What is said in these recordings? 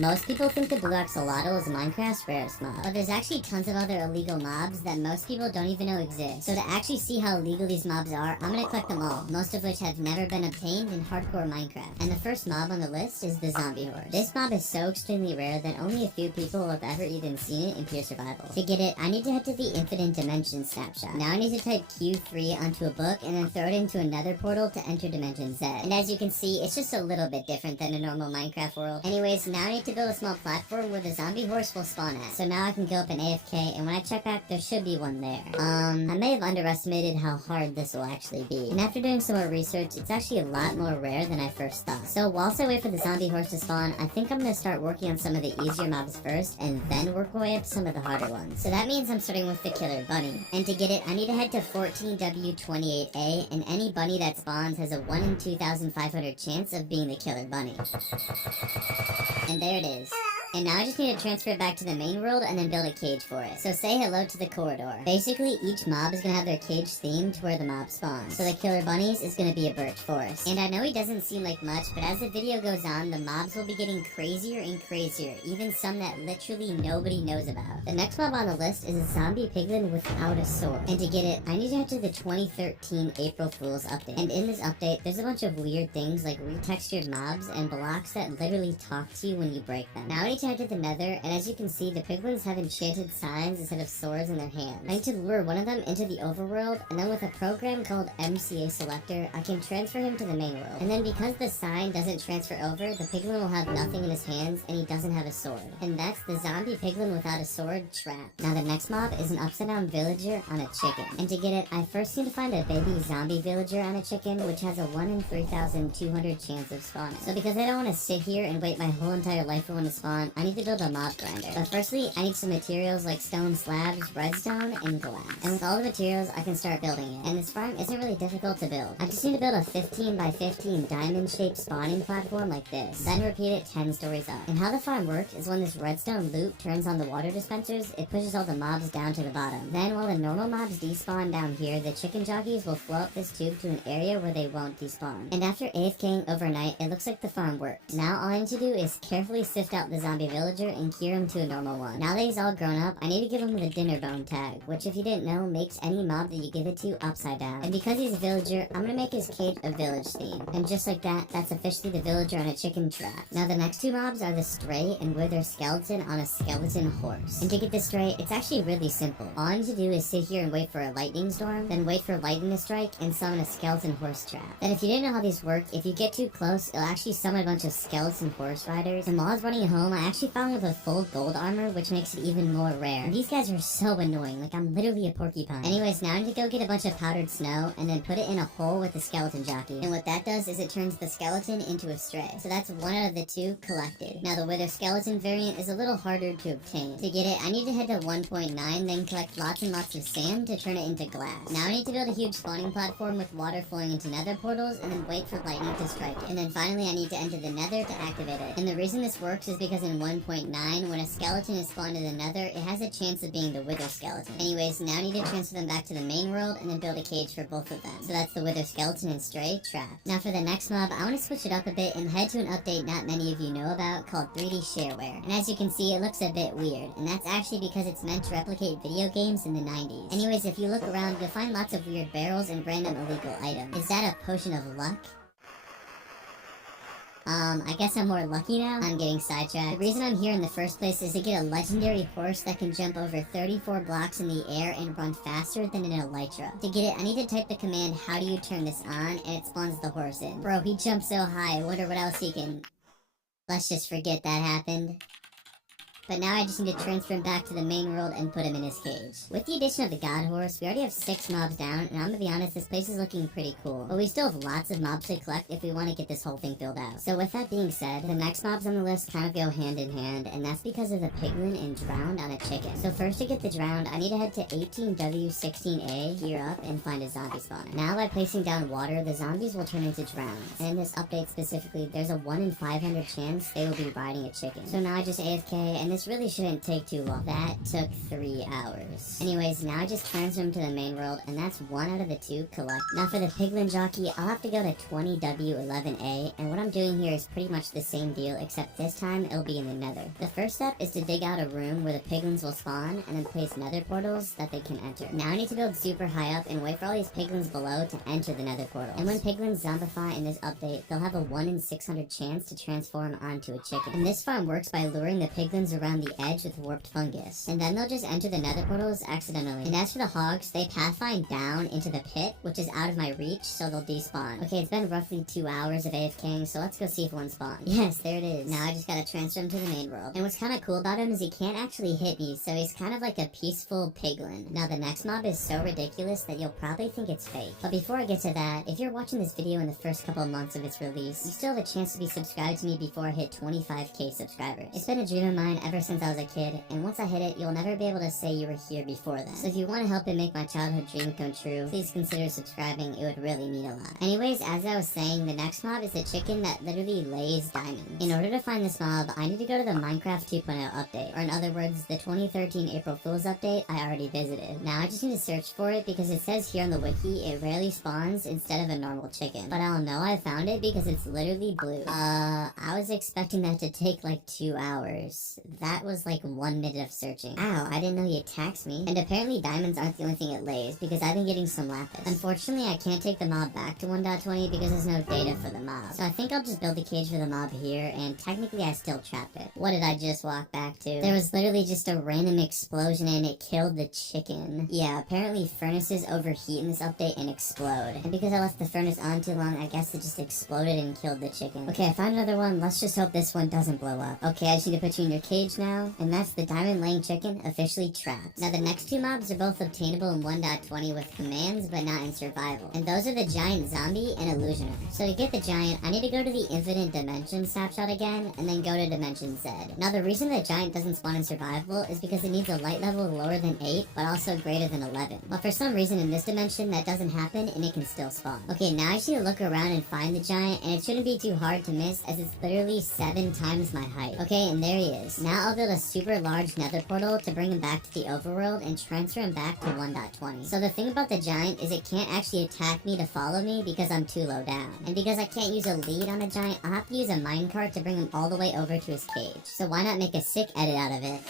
Most people think the blue axolotl is Minecraft's rarest mob, but there's actually tons of other illegal mobs that most people don't even know exist. So to actually see how illegal these mobs are, I'm gonna collect them all, most of which have never been obtained in hardcore Minecraft. And the first mob on the list is the zombie horse. This mob is so extremely rare that only a few people have ever even seen it in pure survival. To get it, I need to head to the infinite dimension snapshot. Now I need to type Q3 onto a book and then throw it into another portal to enter dimension Z. And as you can see, it's just a little bit different than a normal Minecraft world. Anyways, now I need to build a small platform where the zombie horse will spawn at. So now I can go up in AFK, and when I check back, there should be one there. I may have underestimated how hard this will actually be. And after doing some more research, it's actually a lot more rare than I first thought. So whilst I wait for the zombie horse to spawn, I think I'm gonna start working on some of the easier mobs first, and then work my way up to some of the harder ones. So that means I'm starting with the killer bunny. And to get it, I need to head to 14W28A, and any bunny that spawns has a 1 in 2,500 chance of being the killer bunny. And there it is. And now I just need to transfer it back to the main world and then build a cage for it. So say hello to the corridor. Basically, each mob is going to have their cage themed to where the mob spawns. So the killer bunnies is going to be a birch forest. And I know he doesn't seem like much, but as the video goes on, the mobs will be getting crazier and crazier. Even some that literally nobody knows about. The next mob on the list is a zombie piglin without a sword. And to get it, I need to head to the 2013 April Fool's update. And in this update, there's a bunch of weird things like retextured mobs and blocks that literally talk to you when you break them. Now I need to head to the nether, and as you can see, the piglins have enchanted signs instead of swords in their hands. I need to lure one of them into the overworld, and then with a program called MCA Selector, I can transfer him to the main world. And then because the sign doesn't transfer over, the piglin will have nothing in his hands, and he doesn't have a sword. And that's the zombie piglin without a sword trap. Now the next mob is an upside down villager on a chicken. And to get it, I first need to find a baby zombie villager on a chicken, which has a 1 in 3,200 chance of spawning. So because I don't want to sit here and wait my whole entire life for one to spawn, I need to build a mob grinder. But firstly, I need some materials like stone slabs, redstone, and glass. And with all the materials, I can start building it. And this farm isn't really difficult to build. I just need to build a 15 by 15 diamond-shaped spawning platform like this. Then repeat it 10 stories up. And how the farm works is when this redstone loop turns on the water dispensers, it pushes all the mobs down to the bottom. Then while the normal mobs despawn down here, the chicken jockeys will flow up this tube to an area where they won't despawn. And after AFKing overnight, it looks like the farm worked. Now all I need to do is carefully sift out the zombie villager and cure him to a normal one. Now that he's all grown up, I need to give him the dinner bone tag, which if you didn't know, makes any mob that you give it to upside down. And because he's a villager, I'm gonna make his cage a village theme. And just like that, that's officially the villager on a chicken trap. Now the next two mobs are the stray and wither skeleton on a skeleton horse. And to get the stray, it's actually really simple. All I need to do is sit here and wait for a lightning storm, then wait for lightning to strike, and summon a skeleton horse trap. Then if you didn't know how these work, if you get too close, it'll actually summon a bunch of skeleton horse riders. And while I was running home, I actually found one with a full gold armor, which makes it even more rare. And these guys are so annoying, like I'm literally a porcupine. Anyways, now I need to go get a bunch of powdered snow and then put it in a hole with the skeleton jockey. And what that does is it turns the skeleton into a stray. So that's one out of the two collected. Now the wither skeleton variant is a little harder to obtain. To get it, I need to head to 1.9, then collect lots and lots of sand to turn it into glass. Now I need to build a huge spawning platform with water flowing into nether portals and then wait for lightning to strike it. And then finally I need to enter the nether to activate it. And the reason this works is because in 1.9, when a skeleton is spawned in the nether, it has a chance of being the wither skeleton. Anyways, now I need to transfer them back to the main world and then build a cage for both of them. So that's the wither skeleton and stray trap. Now for the next mob, I want to switch it up a bit and head to an update not many of you know about called 3D shareware. And as you can see, it looks a bit weird, and that's actually because it's meant to replicate video games in the 90s. Anyways, if you look around, you'll find lots of weird barrels and random illegal items. Is that a potion of luck? I guess I'm more lucky now. I'm getting sidetracked. The reason I'm here in the first place is to get a legendary horse that can jump over 34 blocks in the air and run faster than an elytra. To get it, I need to type the command, how do you turn this on, and it spawns the horse in. Bro, he jumped so high, I wonder what else he can... Let's just forget that happened. But now I just need to transfer him back to the main world and put him in his cage. With the addition of the God Horse, we already have 6 mobs down, and I'm gonna be honest, this place is looking pretty cool. But we still have lots of mobs to collect if we want to get this whole thing filled out. So with that being said, the next mobs on the list kind of go hand in hand, and that's because of the piglin and drowned on a chicken. So first to get the drowned, I need to head to 18W16A, gear up, and find a zombie spawner. Now by placing down water, the zombies will turn into drowns. And in this update specifically, there's a 1 in 500 chance they will be riding a chicken. So now I just AFK, and this really shouldn't take too long. That took 3 hours. Anyways, now I just transfer him to the main world, and that's 1 out of the 2 collect. Now for the piglin jockey, I'll have to go to 20W11A, and what I'm doing here is pretty much the same deal, except this time it'll be in the nether. The first step is to dig out a room where the piglins will spawn, and then place nether portals that they can enter. Now I need to build super high up and wait for all these piglins below to enter the nether portal. And when piglins zombify in this update, they'll have a 1 in 600 chance to transform onto a chicken. And this farm works by luring the piglins around the edge with warped fungus, and then they'll just enter the nether portals accidentally. And as for the hogs, they pathfind down into the pit, which is out of my reach, so they'll despawn. Okay, it's been roughly 2 hours of AFKing, so let's go see if one spawns. Yes, there it is. Now I just gotta transfer him to the main world. And what's kind of cool about him is he can't actually hit me, so he's kind of like a peaceful piglin. Now the next mob is so ridiculous that you'll probably think it's fake. But before I get to that, if you're watching this video in the first couple of months of its release, you still have a chance to be subscribed to me before I hit 25k subscribers. It's been a dream of mine ever since I was a kid, and once I hit it, you'll never be able to say you were here before then. So if you want to help it make my childhood dream come true, please consider subscribing. It would really mean a lot. Anyways, as I was saying, the next mob is a chicken that literally lays diamonds. In order to find this mob, I need to go to the Minecraft 2.0 update, or in other words, the 2013 April Fool's update I already visited. Now I just need to search for it because it says here on the wiki it rarely spawns instead of a normal chicken. But I'll know I found it because it's literally blue. I was expecting that to take like 2 hours. That was like 1 minute of searching. Ow, I didn't know he attacks me. And apparently diamonds aren't the only thing it lays because I've been getting some lapis. Unfortunately, I can't take the mob back to 1.20 because there's no data for the mob. So I think I'll just build a cage for the mob here, and technically I still trapped it. What did I just walk back to? There was literally just a random explosion and it killed the chicken. Yeah, apparently furnaces overheat in this update and explode. And because I left the furnace on too long, I guess it just exploded and killed the chicken. Okay, I found another one. Let's just hope this one doesn't blow up. Okay, I just need to put you in your cage now. And that's the diamond laying chicken officially trapped. Now the next 2 mobs are both obtainable in 1.20 with commands, but not in survival. And those are the giant zombie and illusioner. So to get the giant, I need to go to the infinite dimension snapshot again, and then go to dimension Z. Now the reason the giant doesn't spawn in survival is because it needs a light level lower than 8, but also greater than 11. But for some reason in this dimension, that doesn't happen, and it can still spawn. Okay, now I just need to look around and find the giant, and it shouldn't be too hard to miss as it's literally 7 times my height. Okay, and there he is. Now I'll build a super large nether portal to bring him back to the overworld and transfer him back to 1.20. So the thing about the giant is it can't actually attack me to follow me because I'm too low down. And because I can't use a lead on the giant, I'll have to use a minecart to bring him all the way over to his cage. So why not make a sick edit out of it?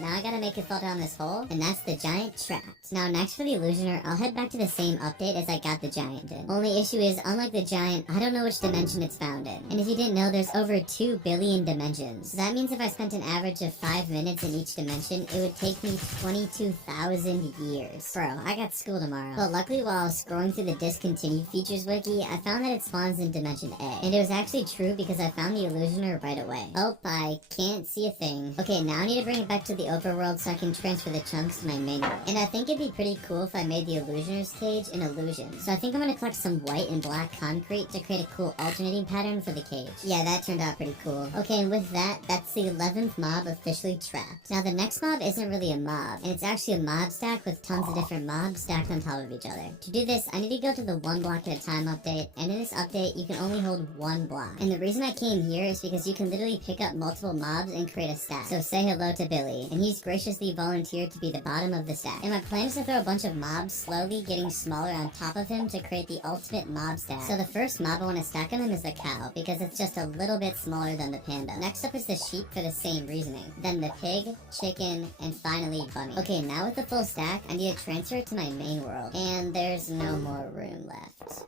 Now I gotta make it fall down this hole, and that's the giant trapped. Now next for the illusioner, I'll head back to the same update as I got the giant in. Only issue is, unlike the giant, I don't know which dimension it's found in. And if you didn't know, there's over 2 billion dimensions. So that means if I spent an average of 5 minutes in each dimension, it would take me 22,000 years. Bro, I got school tomorrow. But luckily while I was scrolling through the discontinued features wiki, I found that it spawns in dimension A. And it was actually true because I found the illusioner right away. Oh, I can't see a thing. Okay, now I need to bring it back to the overworld so I can transfer the chunks to my main world. And I think it'd be pretty cool if I made the illusioner's cage an illusion. So I think I'm gonna collect some white and black concrete to create a cool alternating pattern for the cage. Yeah, that turned out pretty cool. Okay, and with that, that's the 11th mob officially trapped. Now the next mob isn't really a mob, and it's actually a mob stack with tons of different mobs stacked on top of each other. To do this, I need to go to the 1 block at a time update, and in this update, you can only hold 1 block. And the reason I came here is because you can literally pick up multiple mobs and create a stack. So say hello to Billy, and he's graciously volunteered to be the bottom of the stack. And my plan is to throw a bunch of mobs slowly getting smaller on top of him to create the ultimate mob stack. So the first mob I want to stack on him is the cow, because it's just a little bit smaller than the panda. Next up is the sheep for the same reasoning. Then the pig, chicken, and finally bunny. Okay, now with the full stack, I need to transfer it to my main world. And there's no more room left.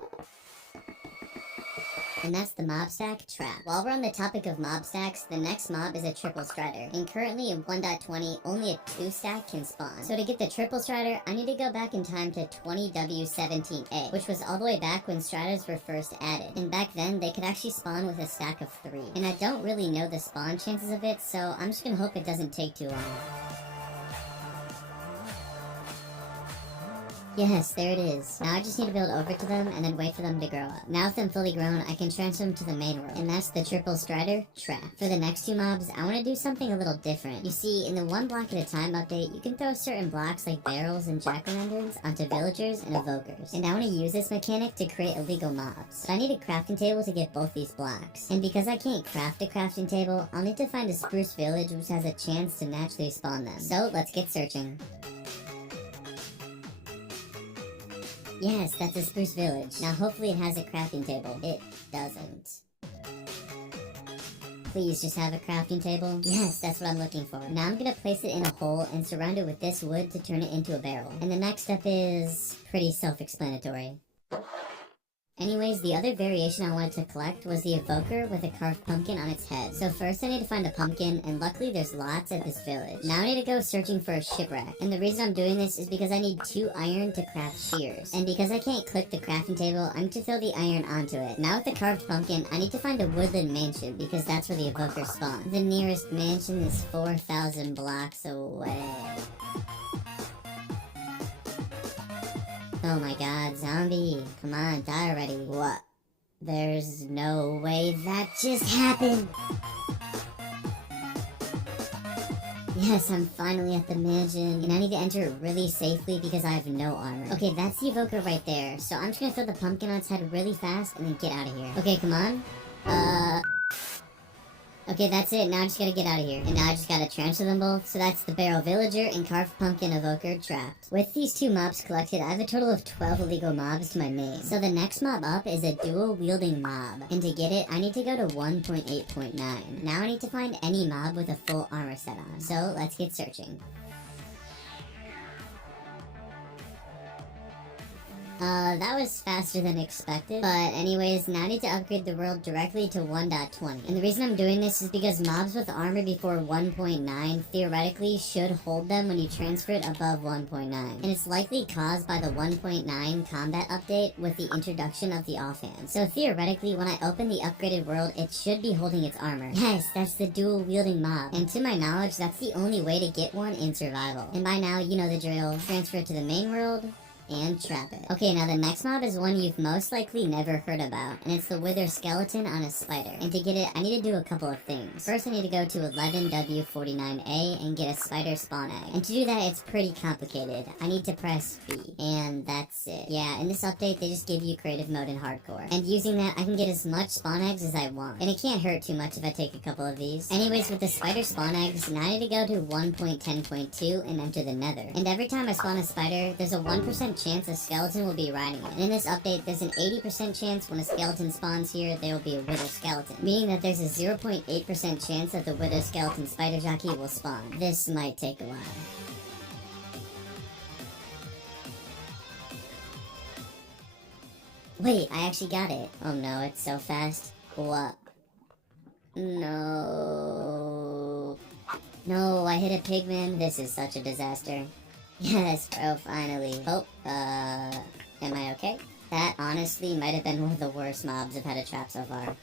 And that's the mob stack trap. While we're on the topic of mob stacks, the next mob is a triple strider. And currently in 1.20, only a 2 stack can spawn. So to get the triple strider, I need to go back in time to 20W17A, which was all the way back when striders were first added. And back then, they could actually spawn with a stack of 3. And I don't really know the spawn chances of it, so I'm just gonna hope it doesn't take too long. Yes, there it is. Now I just need to build over to them and then wait for them to grow up. Now with them fully grown, I can transfer them to the main world. And that's the triple strider trap. For the next two mobs, I want to do something a little different. You see, in the one block at a time update, you can throw certain blocks like barrels and jack-o'-lanterns onto villagers and evokers. And I want to use this mechanic to create illegal mobs. But I need a crafting table to get both these blocks. And because I can't craft a crafting table, I'll need to find a spruce village which has a chance to naturally spawn them. So let's get searching. Yes, that's a spruce village. Now hopefully it has a crafting table. It doesn't. Please just have a crafting table. Yes, that's what I'm looking for. Now I'm gonna place it in a hole and surround it with this wood to turn it into a barrel. And the next step is pretty self-explanatory. Anyways, the other variation I wanted to collect was the evoker with a carved pumpkin on its head. So first I need to find a pumpkin, and luckily there's lots at this village. Now I need to go searching for a shipwreck. And the reason I'm doing this is because I need 2 iron to craft shears. And because I can't click the crafting table, I need to throw the iron onto it. Now with the carved pumpkin, I need to find a woodland mansion because that's where the evoker spawns. The nearest mansion is 4,000 blocks away. Oh my god, zombie. Come on, die already. What? There's no way that just happened! Yes, I'm finally at the mansion, and I need to enter it really safely because I have no armor. Okay, that's the evoker right there, so I'm just gonna throw the pumpkin on its head really fast and then get out of here. Okay, come on. Okay, that's it. Now I just gotta get out of here. And now I just gotta transfer them both. So that's the barrel villager and carved pumpkin evoker trapped. With these 2 mobs collected, I have a total of 12 illegal mobs to my name. So the next mob up is a dual wielding mob. And to get it, I need to go to 1.8.9. Now I need to find any mob with a full armor set on. So let's get searching. That was faster than expected. But anyways, now I need to upgrade the world directly to 1.20. And the reason I'm doing this is because mobs with armor before 1.9 theoretically should hold them when you transfer it above 1.9. And it's likely caused by the 1.9 combat update with the introduction of the offhand. So theoretically, when I open the upgraded world, it should be holding its armor. Yes, that's the dual wielding mob. And to my knowledge, that's the only way to get one in survival. And by now, you know the drill. Transfer it to the main world and trap it. Okay, now the next mob is one you've most likely never heard about, and it's the wither skeleton on a spider. And to get it, I need to do a couple of things. First, I need to go to 11W49A and get a spider spawn egg. And to do that, it's pretty complicated. I need to press B, and that's it. Yeah, in this update, they just give you creative mode in hardcore. And using that, I can get as much spawn eggs as I want. And it can't hurt too much if I take a couple of these. Anyways, with the spider spawn eggs, now I need to go to 1.10.2 and enter the nether. And every time I spawn a spider, there's a 1% chance a skeleton will be riding it. And in this update, there's an 80% chance when a skeleton spawns here, there will be a wither skeleton. Meaning that there's a 0.8% chance that the wither skeleton spider jockey will spawn. This might take a while. Wait, I actually got it. Oh no, it's so fast. What? No. No, I hit a pigman. This is such a disaster. Yes, bro, finally. Oh, am I okay? That honestly might have been one of the worst mobs I've had to trap so far.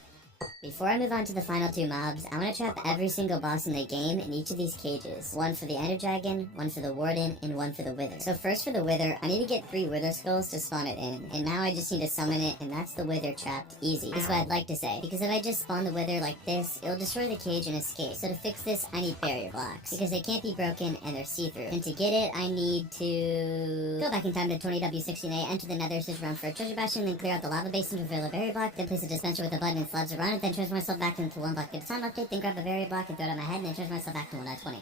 Before I move on to the final 2 mobs, I want to trap every single boss in the game in each of these cages. One for the Ender Dragon, one for the Warden, and one for the Wither. So first for the Wither, I need to get 3 Wither Skulls to spawn it in. And now I just need to summon it, and that's the Wither trapped easy, is what I'd like to say. Because if I just spawn the Wither like this, it'll destroy the cage and escape. So to fix this, I need barrier blocks. Because they can't be broken, and they're see-through. And to get it, I need to go back in time to 20W16A, enter the nether, search around for a treasure bastion, then clear out the lava basin to reveal a barrier block, then place a dispenser with a button and slabs around it, then transfer myself back into 1 block at a time update, then grab a barrier block and throw it on my head, and then transfer myself back to 1.20.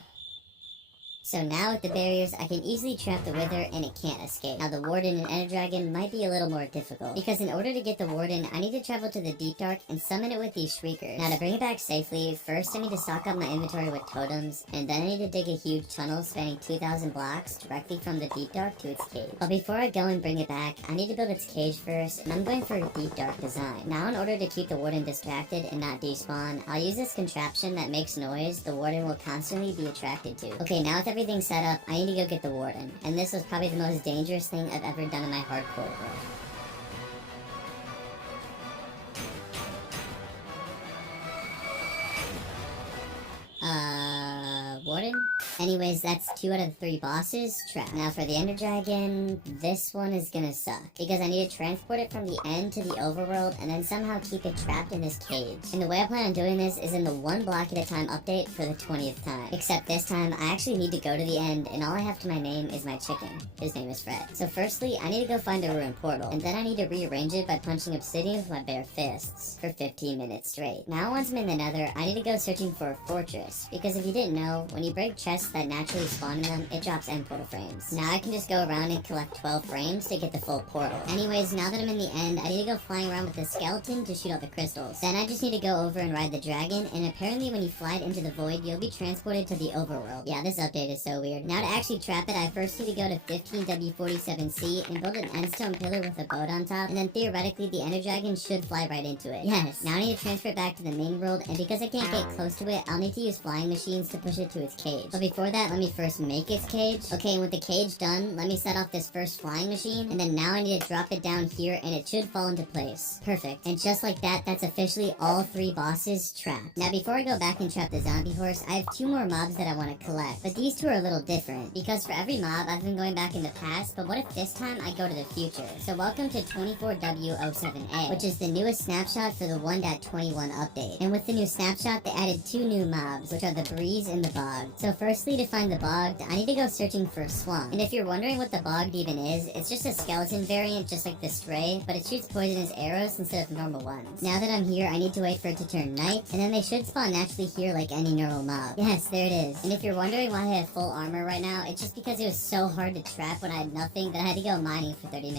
So now with the barriers, I can easily trap the Wither and it can't escape. Now the Warden and Ender Dragon might be a little more difficult, because in order to get the Warden, I need to travel to the Deep Dark and summon it with these Shriekers. Now to bring it back safely, first I need to stock up my inventory with totems, and then I need to dig a huge tunnel spanning 2,000 blocks directly from the Deep Dark to its cave. But before I go and bring it back, I need to build its cage first, and I'm going for a Deep Dark design. Now in order to keep the Warden distracted and not despawn, I'll use this contraption that makes noise the Warden will constantly be attracted to. Okay, now with everything set up, I need to go get the Warden, and this was probably the most dangerous thing I've ever done in my hardcore world. Warden? Anyways, that's 2 out of 3 bosses trapped. Now for the Ender Dragon, this one is gonna suck, because I need to transport it from the end to the overworld and then somehow keep it trapped in this cage. And the way I plan on doing this is in the 1 block at a time update for the 20th time. Except this time, I actually need to go to the end, and all I have to my name is my chicken. His name is Fred. So firstly, I need to go find a ruined portal, and then I need to rearrange it by punching obsidian with my bare fists for 15 minutes straight. Now once I'm in the nether, I need to go searching for a fortress, because if you didn't know, when you break chests that naturally spawn in them, it drops end portal frames. Now I can just go around and collect 12 frames to get the full portal. Anyways, now that I'm in the end, I need to go flying around with the skeleton to shoot all the crystals. Then I just need to go over and ride the dragon, and apparently when you fly it into the void, you'll be transported to the overworld. Yeah, this update is so weird. Now to actually trap it, I first need to go to 15W47C and build an endstone pillar with a boat on top, and then theoretically the ender dragon should fly right into it. Yes, now I need to transfer it back to the main world, and because I can't get close to it, I'll need to use flying machines to push it to its cage. But before that, let me first make its cage. Okay, and with the cage done, let me set off this first flying machine, and then now I need to drop it down here, and it should fall into place. Perfect. And just like that, that's officially all 3 bosses trapped. Now before I go back and trap the zombie horse, I have 2 more mobs that I want to collect. But these 2 are a little different, because for every mob, I've been going back in the past, but what if this time I go to the future? So welcome to 24W07A, which is the newest snapshot for the 1.21 update. And with the new snapshot, they added 2 new mobs, which are the breeze and the bog. So firstly, to find the bogged, I need to go searching for a swamp. And if you're wondering what the bogged even is, it's just a skeleton variant just like the stray, but it shoots poisonous arrows instead of normal ones. Now that I'm here, I need to wait for it to turn night, and then they should spawn naturally here like any normal mob. Yes, there it is. And if you're wondering why I have full armor right now, it's just because it was so hard to trap when I had nothing that I had to go mining for 30 minutes.